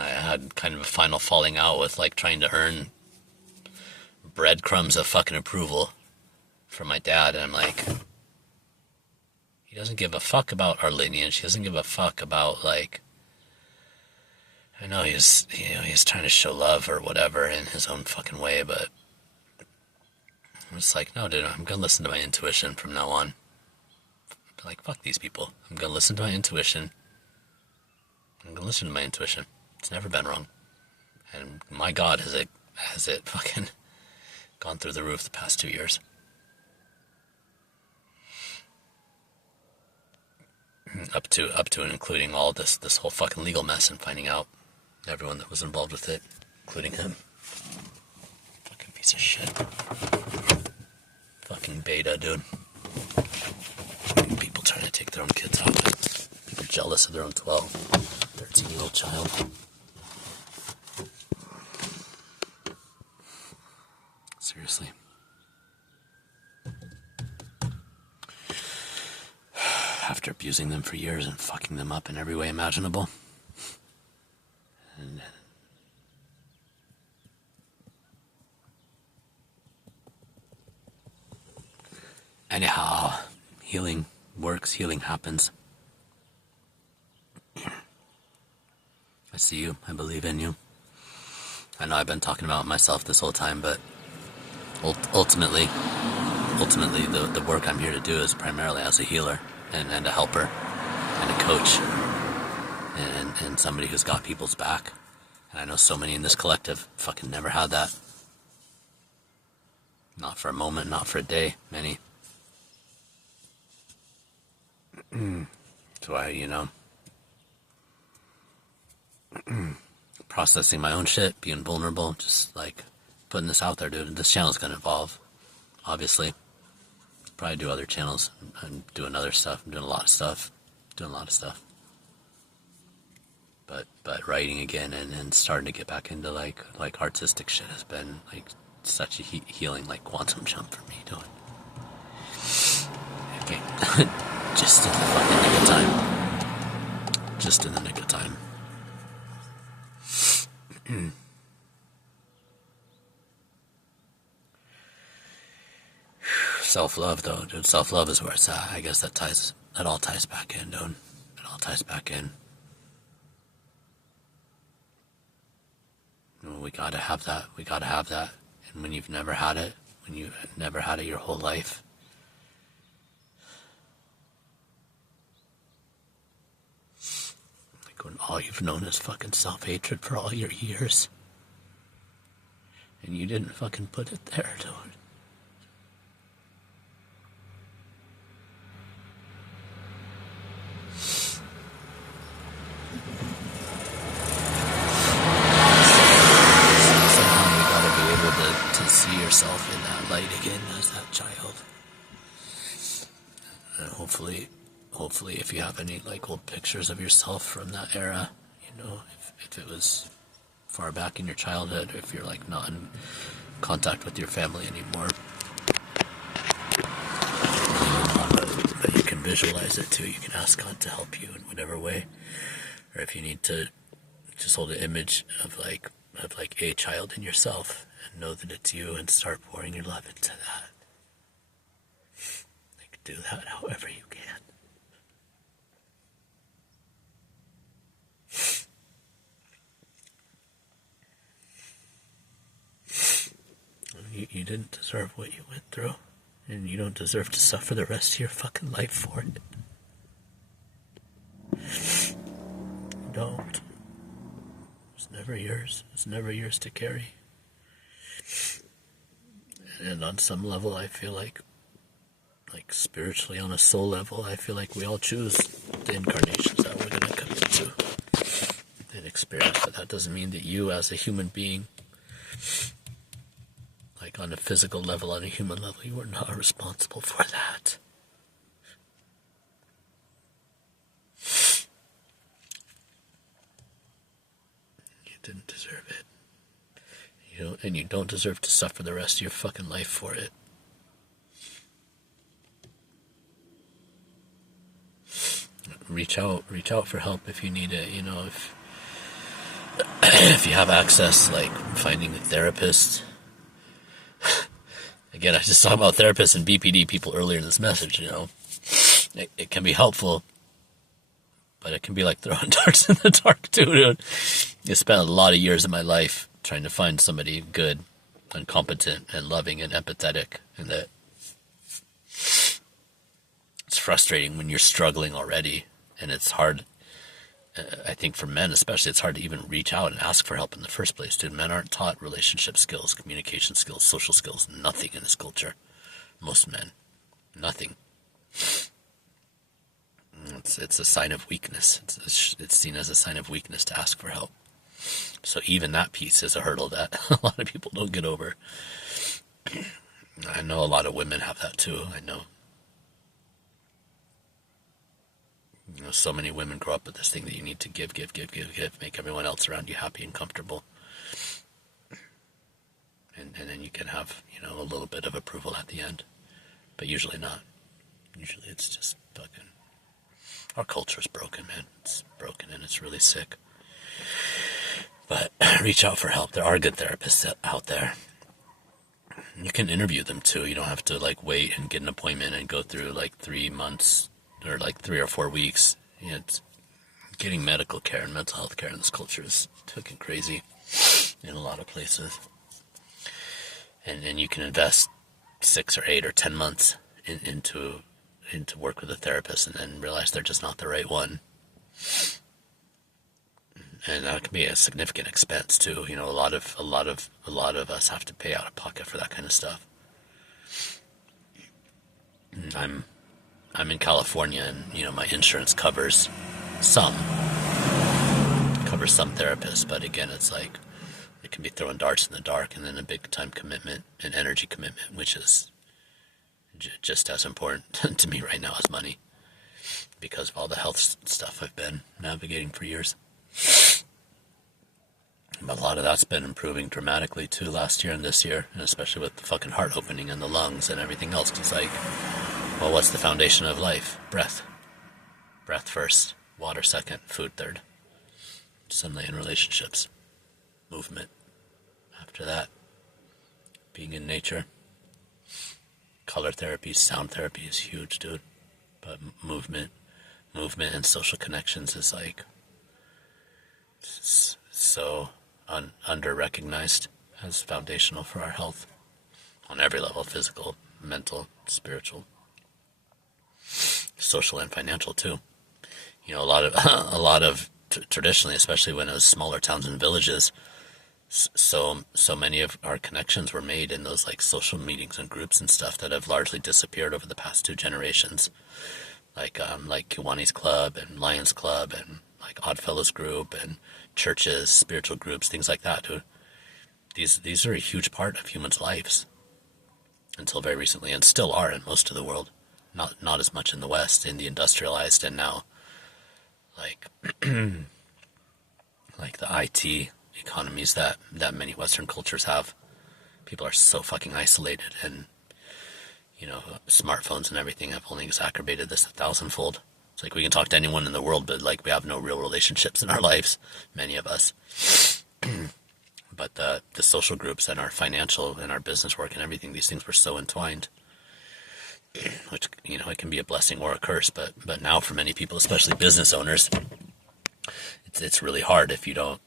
I had kind of a final falling out with like trying to earn breadcrumbs of fucking approval from my dad, and I'm like, he doesn't give a fuck about our lineage. He doesn't give a fuck about, like, I know he's trying to show love or whatever in his own fucking way, but I'm just like, no, dude, I'm gonna listen to my intuition from now on. Like, fuck these people. I'm gonna listen to my intuition. It's never been wrong. And my God, has it fucking gone through the roof the past 2 years. Up to and including all this whole fucking legal mess, and finding out everyone that was involved with it, including him. Fucking piece of shit. Fucking beta, dude. People trying to take their own kids off it. People jealous of their own 12, 13-year-old child. Seriously. After abusing them for years and fucking them up in every way imaginable. And anyhow, healing works, healing happens. I see you, I believe in you. I know I've been talking about myself this whole time, but ultimately the work I'm here to do is primarily as a healer and a helper and a coach and somebody who's got people's back. And I know so many in this collective fucking never had that. Not for a moment, not for a day, many. That's why, processing my own shit, being vulnerable, just like putting this out there, dude. This channel's gonna evolve, obviously. Probably do other channels. I'm doing other stuff. I'm doing a lot of stuff. But writing again and starting to get back into like artistic shit has been like such a healing, like quantum jump for me, doing. Okay. Just in the fucking nick of time. Just in the nick of time. Self-love, though, dude. Self-love is where it's at. I guess that all ties back in, dude. It all ties back in. We gotta have that. And when you've never had it, your whole life, like when all you've known is fucking self-hatred for all your years, and you didn't fucking put it there, dude. Yourself in that light again as that child. And hopefully if you have any like old pictures of yourself from that era, if it was far back in your childhood, if you're like not in contact with your family anymore, but you can visualize it too. You can ask God to help you in whatever way, or if you need to just hold an image of like a child in yourself and know that it's you, and start pouring your love into that. Like, do that however you can. You didn't deserve what you went through, and you don't deserve to suffer the rest of your fucking life for it. You don't. It's never yours. It's never yours to carry. And on some level, I feel like spiritually, on a soul level, I feel like we all choose the incarnations that we're going to come into. experience, but that doesn't mean that you as a human being, like on a physical level, on a human level, you are not responsible for that. You didn't deserve it. You don't deserve to suffer the rest of your fucking life for it. Reach out for help if you need it. If you have access, like finding a therapist. Again, I just talked about therapists and BPD people earlier in this message. It can be helpful, but it can be like throwing darts in the dark too, dude. I spent a lot of years of my life trying to find somebody good and competent and loving and empathetic, and that it's frustrating when you're struggling already, and it's hard. I think for men especially, it's hard to even reach out and ask for help in the first place, dude. Men aren't taught relationship skills, communication skills, social skills, nothing in this culture. Most men, nothing. It's a sign of weakness. It's seen as a sign of weakness to ask for help. So even that piece is a hurdle that a lot of people don't get over. I know a lot of women have that too. I know. So many women grow up with this thing that you need to give, make everyone else around you happy and comfortable. And then you can have, a little bit of approval at the end. But usually not. Usually it's just fucking... Our culture is broken, man. It's broken and it's really sick. But reach out for help. There are good therapists out there. You can interview them too. You don't have to wait and get an appointment and go through 3 months or 3 or 4 weeks. It's getting medical care and mental health care in this culture is fucking crazy in a lot of places. And you can invest 6 or 8 or 10 months into work with a therapist and then realize they're just not the right one. And that can be a significant expense too. A lot of us have to pay out of pocket for that kind of stuff. I'm in California, and my insurance covers some therapists, but again, it's it can be throwing darts in the dark, and then a big time commitment and energy commitment, which is just as important to me right now as money, because of all the health stuff I've been navigating for years. But a lot of that's been improving dramatically too last year and this year, and especially with the fucking heart opening and the lungs and everything else. It's well, what's the foundation of life? Breath. Breath first, water second, food third. Suddenly in relationships. Movement. After that, being in nature. Color therapy, sound therapy is huge, dude. But movement and social connections is so under-recognized as foundational for our health on every level: physical, mental, spiritual, social, and financial too. A lot of traditionally, especially when it was smaller towns and villages, so many of our connections were made in those social meetings and groups and stuff that have largely disappeared over the past 2 generations, like Kiwani's Club and Lions Club and Oddfellows Group and churches, spiritual groups, things like that, dude. These are a huge part of humans' lives until very recently, and still are in most of the world. Not as much in the West, in the industrialized, and now the IT economies that many Western cultures have. People are so fucking isolated, and smartphones and everything have only exacerbated this 1,000-fold. It's we can talk to anyone in the world, but we have no real relationships in our lives, many of us. But the social groups and our financial and our business work and everything, these things were so entwined, which it can be a blessing or a curse. But now for many people, especially business owners, it's really hard if you don't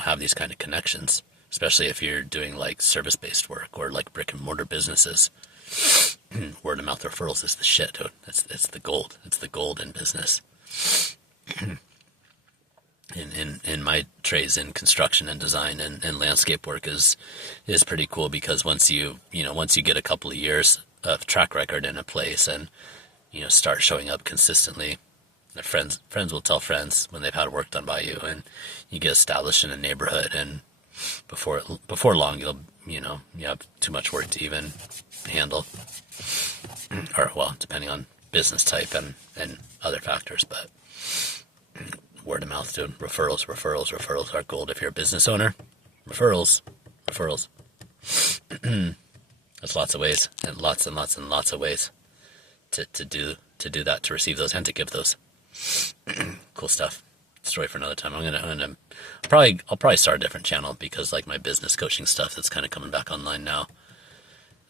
have these kind of connections, especially if you're doing service-based work or brick and mortar businesses. Word of mouth referrals is the shit, dude. It's the gold. It's the gold in business. In my trades in construction and design and landscape work is pretty cool, because once you get a couple of years of track record in a place and start showing up consistently, Their friends will tell friends when they've had work done by you, and you get established in a neighborhood, and before long you have too much work to even handle, or well, depending on business type and other factors. But word of mouth, dude. Referrals are gold if you're a business owner. Referrals. There's lots of ways, and lots of ways to do that, to receive those and to give those. Cool stuff. Story for another time. I'll probably start a different channel, because like my business coaching stuff that's kind of coming back online now.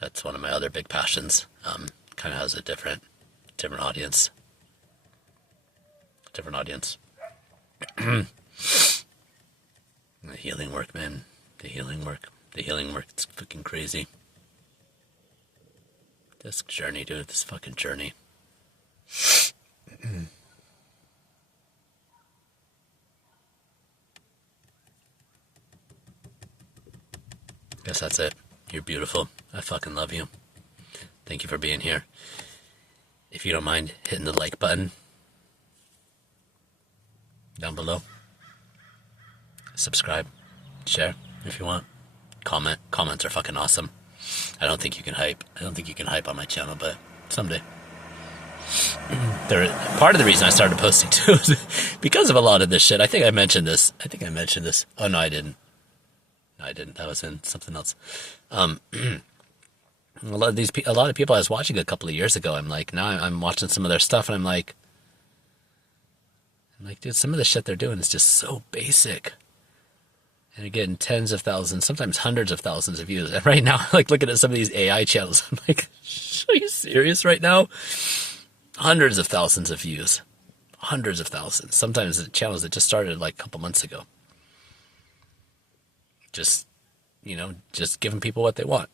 That's one of my other big passions. Kind of has a different audience. The healing work, man. The healing work. It's fucking crazy. This journey, dude. This fucking journey. Guess that's it. You're beautiful. I fucking love you. Thank you for being here. If you don't mind hitting the like button down below. Subscribe. Share if you want. Comment. Comments are fucking awesome. I don't think you can hype on my channel, but someday. Part of the reason I started posting too is because of a lot of this shit. I think I mentioned this. Oh no, I didn't. That was in something else. A lot of people I was watching a couple of years ago, I'm watching some of their stuff, and I'm like, dude, some of the shit they're doing is just so basic. And they're getting tens of thousands, sometimes hundreds of thousands of views. And right now, like looking at some of these AI channels, I'm like, are you serious right now? Hundreds of thousands of views. Hundreds of thousands. Sometimes the channels that just started like a couple months ago. Just giving people what they want.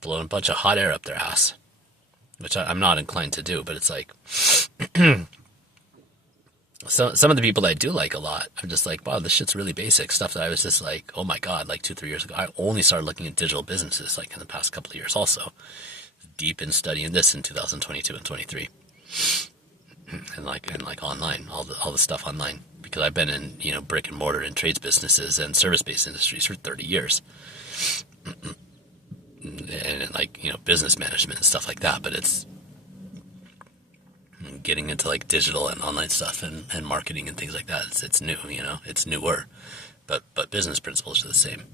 Blowing a bunch of hot air up their ass. Which I'm not inclined to do, but it's like... Some of the people I do like a lot, I'm just like, wow, this shit's really basic stuff that I was just like, oh my God, like 2-3 years ago. I only started looking at digital businesses like in the past couple of years also. Deep in studying this in 2022 and 23. And like online, all the stuff online. Because I've been in, brick and mortar and trades businesses and service-based industries for 30 years. And business management and stuff like that, but it's getting into like digital and online stuff and marketing and things like that. It's new, it's newer, but business principles are the same.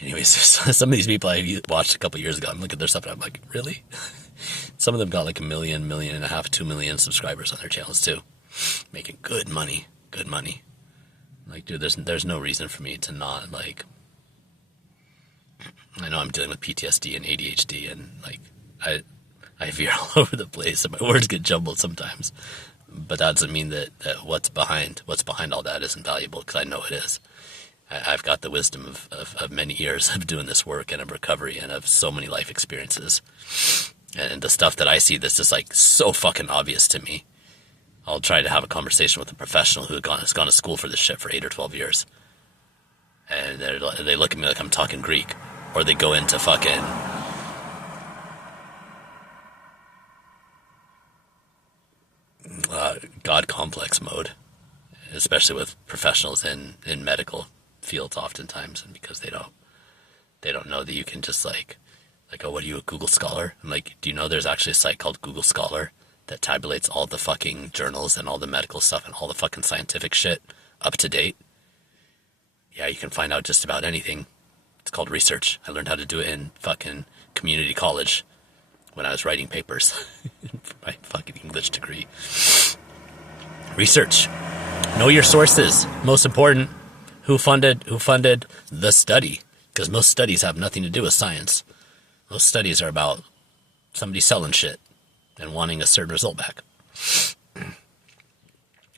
Anyways, some of these people I watched a couple years ago, I'm looking at their stuff and I'm like, really? Some of them got like 1 million, 1.5 million, 2 million subscribers on their channels too, making good money. Like, dude, there's no reason for me to not like. I know I'm dealing with PTSD and ADHD, and like I veer all over the place, and my words get jumbled sometimes. But that doesn't mean that what's behind all that isn't valuable, because I know it is. I've got the wisdom of many years of doing this work and of recovery and of so many life experiences. And the stuff that I see that's just like so fucking obvious to me, I'll try to have a conversation with a professional who has gone to school for this shit for 8 or 12 years. And they look at me like I'm talking Greek. Or they go into fucking... God complex mode. Especially with professionals in medical fields oftentimes. And because they don't know that you can just like, oh, what are you, a Google Scholar? I'm like, do you know there's actually a site called Google Scholar that tabulates all the fucking journals and all the medical stuff and all the fucking scientific shit up to date? Yeah, you can find out just about anything. It's called research. I learned how to do it in fucking community college when I was writing papers for my fucking English degree. Research. Know your sources. Most important, who funded the study? Because most studies have nothing to do with science. Most studies are about somebody selling shit and wanting a certain result back.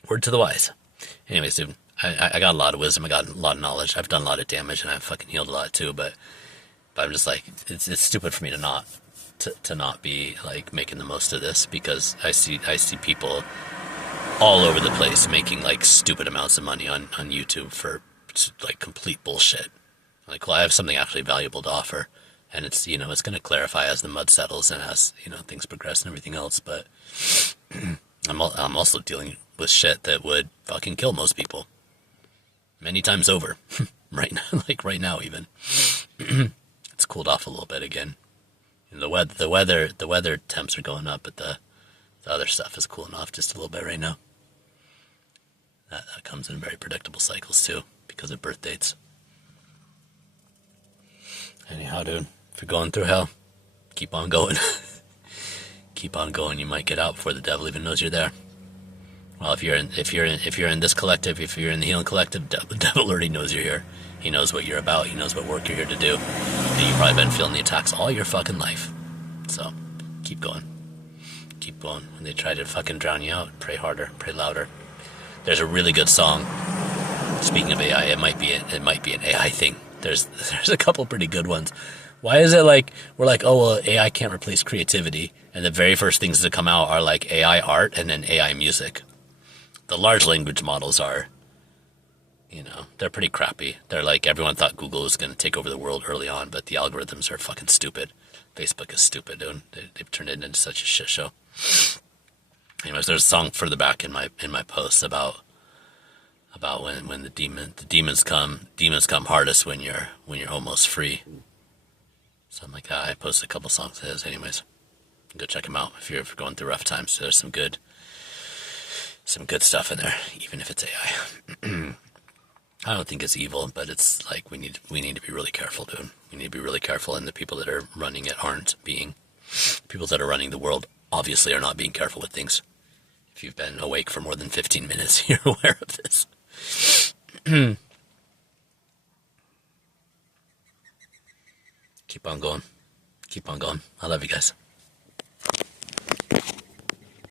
Word to the wise. Anyways, dude, I got a lot of wisdom. I got a lot of knowledge. I've done a lot of damage, and I've fucking healed a lot too. But I'm just like, it's stupid for me to not be like making the most of this, because I see people all over the place making like stupid amounts of money on YouTube for like complete bullshit. Like, well, I have something actually valuable to offer, And it's, it's going to clarify as the mud settles and as, things progress and everything else. But I'm also dealing with shit that would fucking kill most people many times over right now, like right now even. It's cooled off a little bit again. And the weather temps are going up, but the other stuff is cooling off just a little bit right now. That comes in very predictable cycles too, because of birth dates. Anyhow, dude, if you're going through hell, keep on going. Keep on going. You might get out before the devil even knows you're there. Well, if you're in this collective, if you're in the healing collective, the devil already knows you're here. He knows what you're about. He knows what work you're here to do. And you've probably been feeling the attacks all your fucking life. So, keep going. Keep going. When they try to fucking drown you out, pray harder, pray louder. There's a really good song. Speaking of AI, it might be an AI thing. There's a couple pretty good ones. Why is it like we're like, oh well, AI can't replace creativity, and the very first things that come out are like AI art and then AI music. The large language models are, they're pretty crappy. They're like, everyone thought Google was going to take over the world early on, but the algorithms are fucking stupid. Facebook is stupid, dude. They've turned it into such a shit show. Anyways, there's a song further back in my posts about when the demons come hardest when you're almost free. Something like that. I posted a couple songs of his. Anyways, go check him out if you're going through rough times. So there's some good stuff in there, even if it's AI. I don't think it's evil, but it's like we need to be really careful, dude. We need to be really careful, and the people that are running it aren't being. People that are running the world obviously are not being careful with things. If you've been awake for more than 15 minutes, you're aware of this. Keep on going. Keep on going. I love you guys.